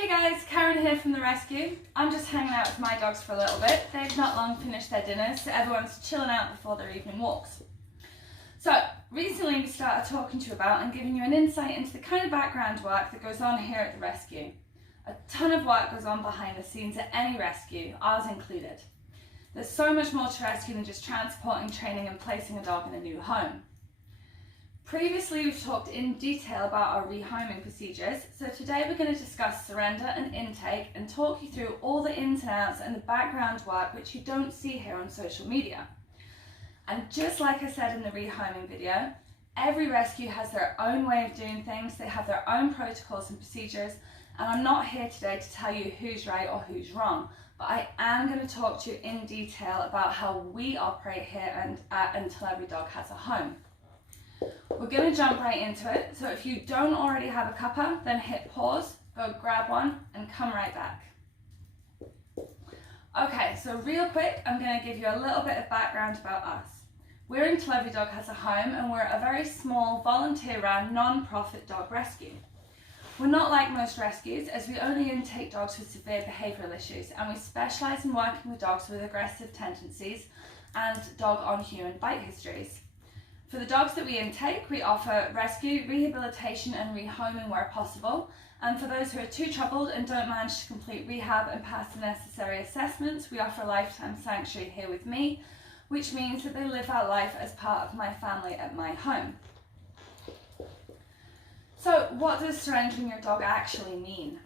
Hey guys, Karen here from the rescue. I'm just hanging out with my dogs for a little bit. They've not long finished their dinners, so everyone's chilling out before their evening walks. So, recently we started talking to you about and giving you an insight into the kind of background work that goes on here at the rescue. A ton of work goes on behind the scenes at any rescue, ours included. There's so much more to rescue than just transporting, training and placing a dog in a new home. Previously, we've talked in detail about our rehoming procedures, so today we're going to discuss surrender and intake and talk you through all the ins and outs and the background work which you don't see here on social media. And just like I said in the rehoming video, every rescue has their own way of doing things, they have their own protocols and procedures, and I'm not here today to tell you who's right or who's wrong, but I am going to talk to you in detail about how we operate here and Until Every Dog Has a Home. We're going to jump right into it, so if you don't already have a cuppa, then hit pause, go grab one and come right back. Okay, so real quick, I'm going to give you a little bit of background about us. We're Until Every Dog Has a Home and we're a very small volunteer-run non-profit dog rescue. We're not like most rescues as we only intake dogs with severe behavioural issues, and we specialise in working with dogs with aggressive tendencies and dog on human bite histories. For the dogs that we intake, we offer rescue, rehabilitation and rehoming where possible. And for those who are too troubled and don't manage to complete rehab and pass the necessary assessments, we offer lifetime sanctuary here with me, which means that they live out life as part of my family at my home. So what does surrendering your dog actually mean?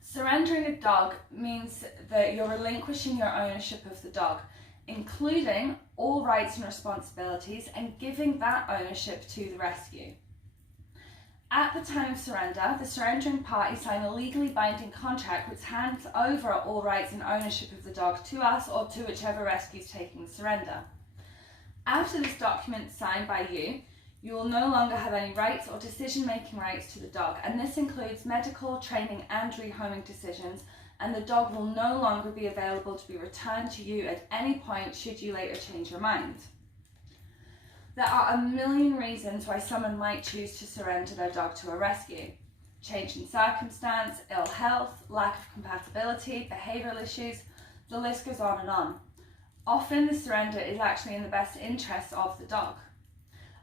Surrendering a dog means that you're relinquishing your ownership of the dog, including all rights and responsibilities, and giving that ownership to the rescue. At the time of surrender, the surrendering party sign a legally binding contract which hands over all rights and ownership of the dog to us or to whichever rescue is taking the surrender. After this document is signed by you, you will no longer have any rights or decision-making rights to the dog, and this includes medical, training and rehoming decisions, and the dog will no longer be available to be returned to you at any point should you later change your mind. There are a million reasons why someone might choose to surrender their dog to a rescue. Change in circumstance, ill health, lack of compatibility, behavioural issues, the list goes on and on. Often the surrender is actually in the best interest of the dog.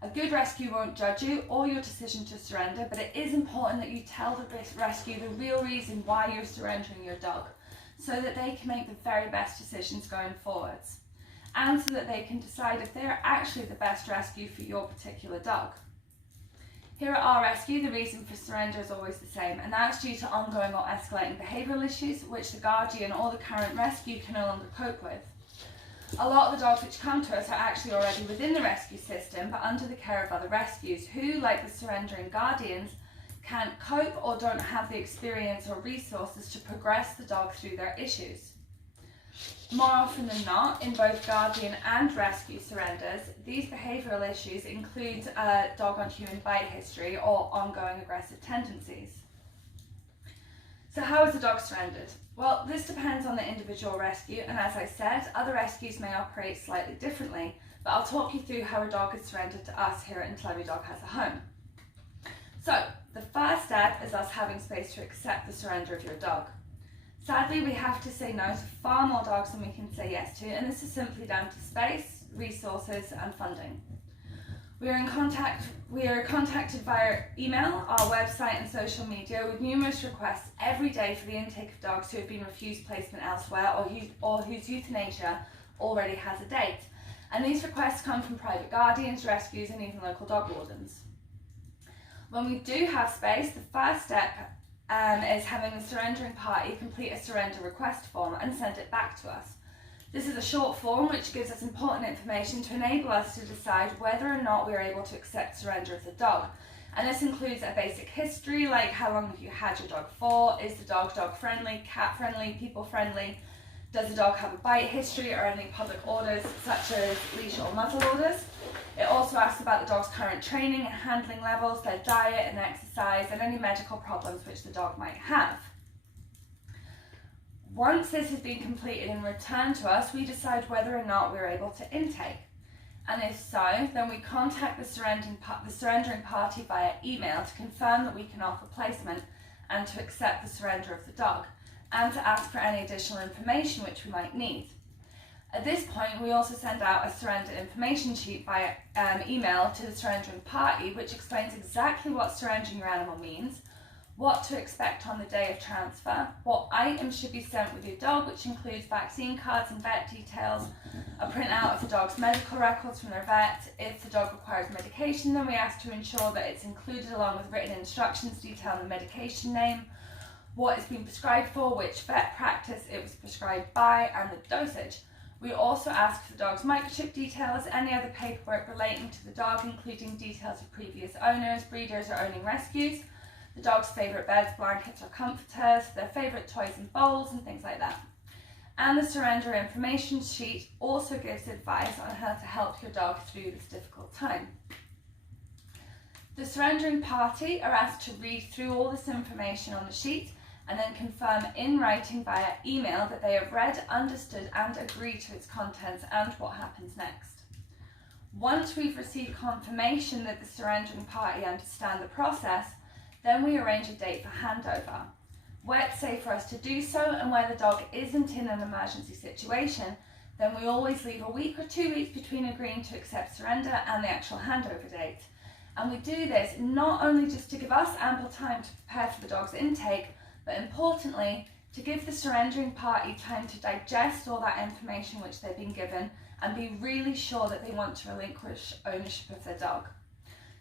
A good rescue won't judge you or your decision to surrender, but it is important that you tell the rescue the real reason why you're surrendering your dog, so that they can make the very best decisions going forwards, and so that they can decide if they are actually the best rescue for your particular dog. Here at our rescue, the reason for surrender is always the same, and that's due to ongoing or escalating behavioural issues which the guardian or the current rescue can no longer cope with. A lot of the dogs which come to us are actually already within the rescue system but under the care of other rescues who, like the surrendering guardians, can't cope or don't have the experience or resources to progress the dog through their issues. More often than not, in both guardian and rescue surrenders, these behavioural issues include dog on human bite history or ongoing aggressive tendencies. So how is the dog surrendered? Well, this depends on the individual rescue, and as I said, other rescues may operate slightly differently, but I'll talk you through how a dog is surrendered to us here at Until Every Dog Has a Home. So, the first step is us having space to accept the surrender of your dog. Sadly, we have to say no to far more dogs than we can say yes to, and this is simply down to space, resources and funding. We are contacted via email, our website and social media with numerous requests every day for the intake of dogs who have been refused placement elsewhere or whose euthanasia already has a date. And these requests come from private guardians, rescues and even local dog wardens. When we do have space, the first step is having the surrendering party complete a surrender request form and send it back to us. This is a short form which gives us important information to enable us to decide whether or not we are able to accept surrender of the dog. And this includes a basic history like how long have you had your dog for, is the dog dog-friendly, cat-friendly, people-friendly, does the dog have a bite history or any public orders such as leash or muzzle orders. It also asks about the dog's current training and handling levels, their diet and exercise, and any medical problems which the dog might have. Once this has been completed and returned to us, we decide whether or not we're able to intake. And if so, then we contact the surrendering party via email to confirm that we can offer placement and to accept the surrender of the dog, and to ask for any additional information which we might need. At this point, we also send out a surrender information sheet via email to the surrendering party, which explains exactly what surrendering your animal means, what to expect on the day of transfer, what items should be sent with your dog, which includes vaccine cards and vet details, a printout of the dog's medical records from their vet. If the dog requires medication, then we ask to ensure that it's included along with written instructions detailing the medication name, what it's been prescribed for, which vet practice it was prescribed by, and the dosage. We also ask for the dog's microchip details, any other paperwork relating to the dog, including details of previous owners, breeders, or owning rescues, the dog's favourite beds, blankets, or comforters, their favourite toys and bowls, and things like that. And the surrender information sheet also gives advice on how to help your dog through this difficult time. The surrendering party are asked to read through all this information on the sheet and then confirm in writing via email that they have read, understood, and agree to its contents and what happens next. Once we've received confirmation that the surrendering party understand the process, then we arrange a date for handover. Where it's safe for us to do so, and where the dog isn't in an emergency situation, then we always leave a week or 2 weeks between agreeing to accept surrender and the actual handover date. And we do this not only just to give us ample time to prepare for the dog's intake, but importantly, to give the surrendering party time to digest all that information which they've been given and be really sure that they want to relinquish ownership of their dog.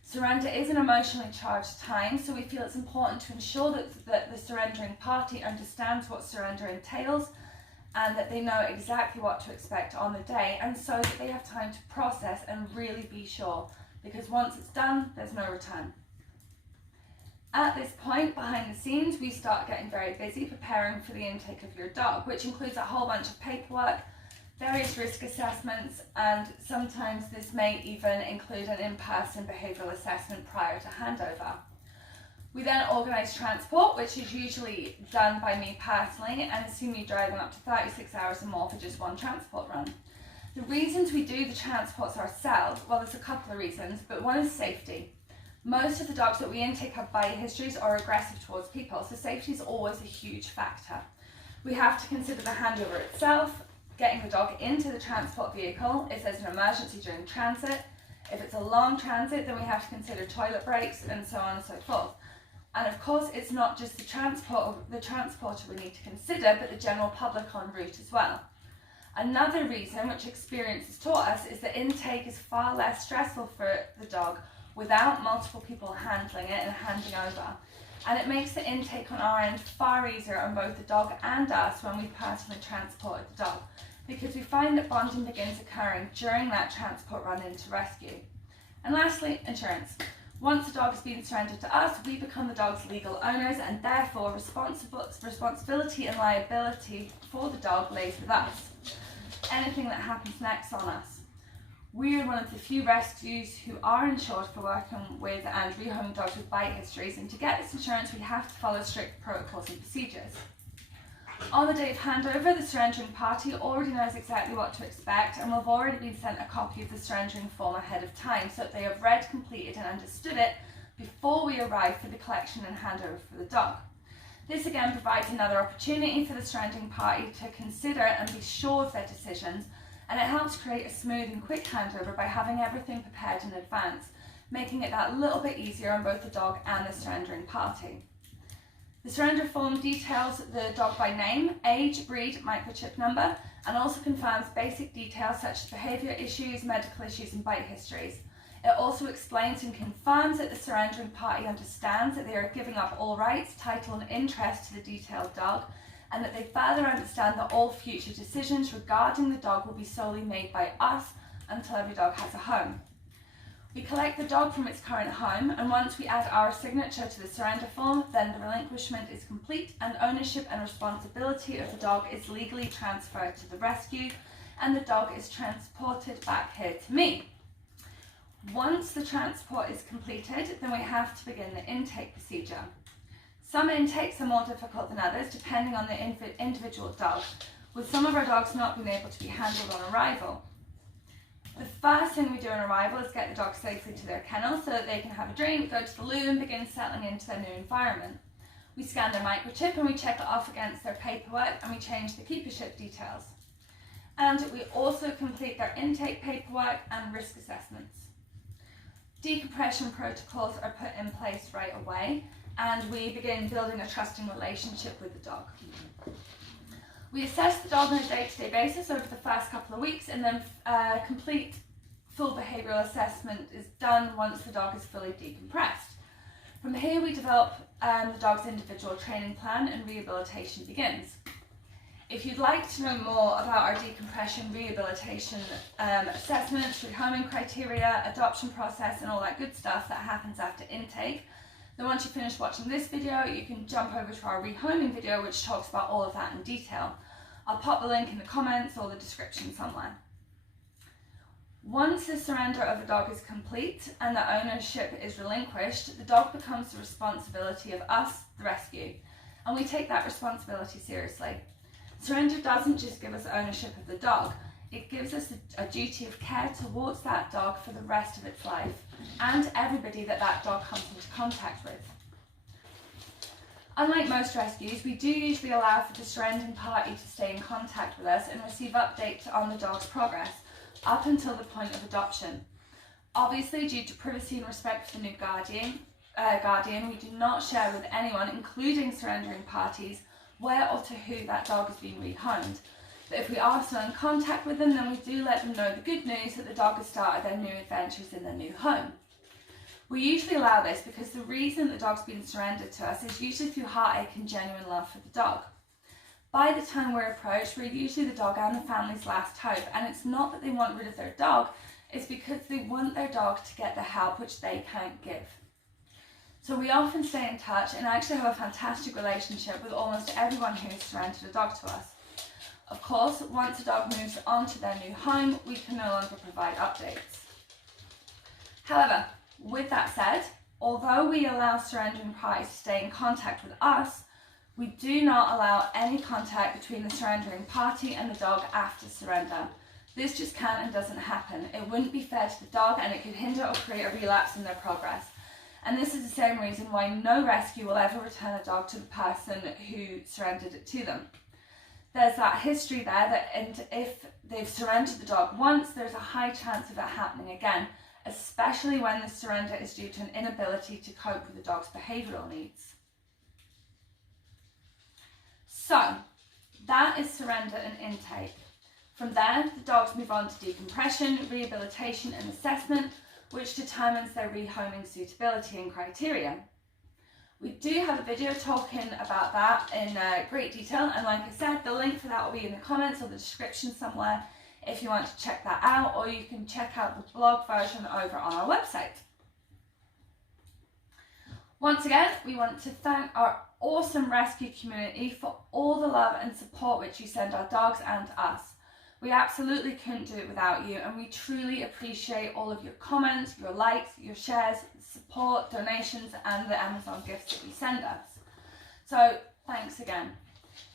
Surrender is an emotionally charged time, so we feel it's important to ensure that the surrendering party understands what surrender entails and that they know exactly what to expect on the day, and so that they have time to process and really be sure, because once it's done, there's no return. At this point, behind the scenes, we start getting very busy preparing for the intake of your dog, which includes a whole bunch of paperwork, various risk assessments, and sometimes this may even include an in-person behavioural assessment prior to handover. We then organise transport, which is usually done by me personally, and assume me driving up to 36 hours or more for just one transport run. The reasons we do the transports ourselves, well, there's a couple of reasons, but one is safety. Most of the dogs that we intake have bite histories or are aggressive towards people, so safety is always a huge factor. We have to consider the handover itself, getting the dog into the transport vehicle if there's an emergency during transit. If it's a long transit, then we have to consider toilet breaks and so on and so forth. And of course, it's not just the transporter we need to consider, but the general public en route as well. Another reason, which experience has taught us, is that intake is far less stressful for the dog without multiple people handling it and handing over. And it makes the intake on our end far easier on both the dog and us when we personally transport the dog, because we find that bonding begins occurring during that transport run into rescue. And lastly, insurance. Once the dog has been surrendered to us, we become the dog's legal owners, and therefore responsibility and liability for the dog lays with us. Anything that happens next on us. We are one of the few rescues who are insured for working with and rehoming dogs with bite histories, and to get this insurance we have to follow strict protocols and procedures. On the day of handover, the surrendering party already knows exactly what to expect, and we've already been sent a copy of the surrendering form ahead of time so that they have read, completed and understood it before we arrive for the collection and handover for the dog. This again provides another opportunity for the surrendering party to consider and be sure of their decisions, and it helps create a smooth and quick handover by having everything prepared in advance, making it that little bit easier on both the dog and the surrendering party. The surrender form details the dog by name, age, breed, microchip number, and also confirms basic details such as behaviour issues, medical issues and bite histories. It also explains and confirms that the surrendering party understands that they are giving up all rights, title and interest to the detailed dog, and that they further understand that all future decisions regarding the dog will be solely made by us until every dog has a home. We collect the dog from its current home, and once we add our signature to the surrender form, then the relinquishment is complete and ownership and responsibility of the dog is legally transferred to the rescue, and the dog is transported back here to me. Once the transport is completed, then we have to begin the intake procedure. Some intakes are more difficult than others depending on the individual dog, with some of our dogs not being able to be handled on arrival. The first thing we do on arrival is get the dog safely to their kennel so that they can have a drink, go to the loo and begin settling into their new environment. We scan their microchip and we check it off against their paperwork, and we change the keepership details. And we also complete their intake paperwork and risk assessments. Decompression protocols are put in place right away, and we begin building a trusting relationship with the dog. We assess the dog on a day-to-day basis over the first couple of weeks, and then complete full behavioural assessment is done once the dog is fully decompressed. From here we develop the dog's individual training plan, and rehabilitation begins. If you'd like to know more about our decompression, rehabilitation assessments, rehoming criteria, adoption process and all that good stuff that happens after intake, then once you finish watching this video, you can jump over to our rehoming video, which talks about all of that in detail. I'll pop the link in the comments or the description somewhere. Once the surrender of a dog is complete and the ownership is relinquished, the dog becomes the responsibility of us, the rescue, and we take that responsibility seriously. Surrender doesn't just give us ownership of the dog, it gives us a duty of care towards that dog for the rest of its life, and everybody that that dog comes into contact with. Unlike most rescues, we do usually allow for the surrendering party to stay in contact with us and receive updates on the dog's progress up until the point of adoption. Obviously, due to privacy and respect for the new guardian, we do not share with anyone, including surrendering parties, where or to who that dog is being rehomed. But if we are still in contact with them, then we do let them know the good news that the dog has started their new adventures in their new home. We usually allow this because the reason the dog's been surrendered to us is usually through heartache and genuine love for the dog. By the time we're approached, we're usually the dog and the family's last hope, and it's not that they want rid of their dog, it's because they want their dog to get the help which they can't give. So we often stay in touch and actually have a fantastic relationship with almost everyone who has surrendered a dog to us. Of course, once a dog moves on to their new home, we can no longer provide updates. However, with that said, although we allow surrendering parties to stay in contact with us, we do not allow any contact between the surrendering party and the dog after surrender. This just can't and doesn't happen. It wouldn't be fair to the dog, and it could hinder or create a relapse in their progress. And this is the same reason why no rescue will ever return a dog to the person who surrendered it to them. There's that history there and if they've surrendered the dog once, there's a high chance of it happening again, especially when the surrender is due to an inability to cope with the dog's behavioural needs. So, that is surrender and intake. From there, the dogs move on to decompression, rehabilitation and assessment, which determines their rehoming suitability and criteria. We do have a video talking about that in great detail, and like I said, the link for that will be in the comments or the description somewhere if you want to check that out, or you can check out the blog version over on our website. Once again, we want to thank our awesome rescue community for all the love and support which you send our dogs and us. We absolutely couldn't do it without you, and we truly appreciate all of your comments, your likes, your shares, support, donations and the Amazon gifts that you send us. So thanks again.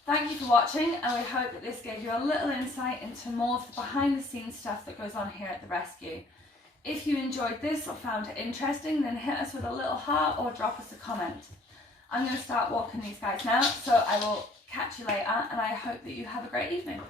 Thank you for watching, and we hope that this gave you a little insight into more of the behind the scenes stuff that goes on here at the rescue. If you enjoyed this or found it interesting, then hit us with a little heart or drop us a comment. I'm going to start walking these guys now, so I will catch you later, and I hope that you have a great evening.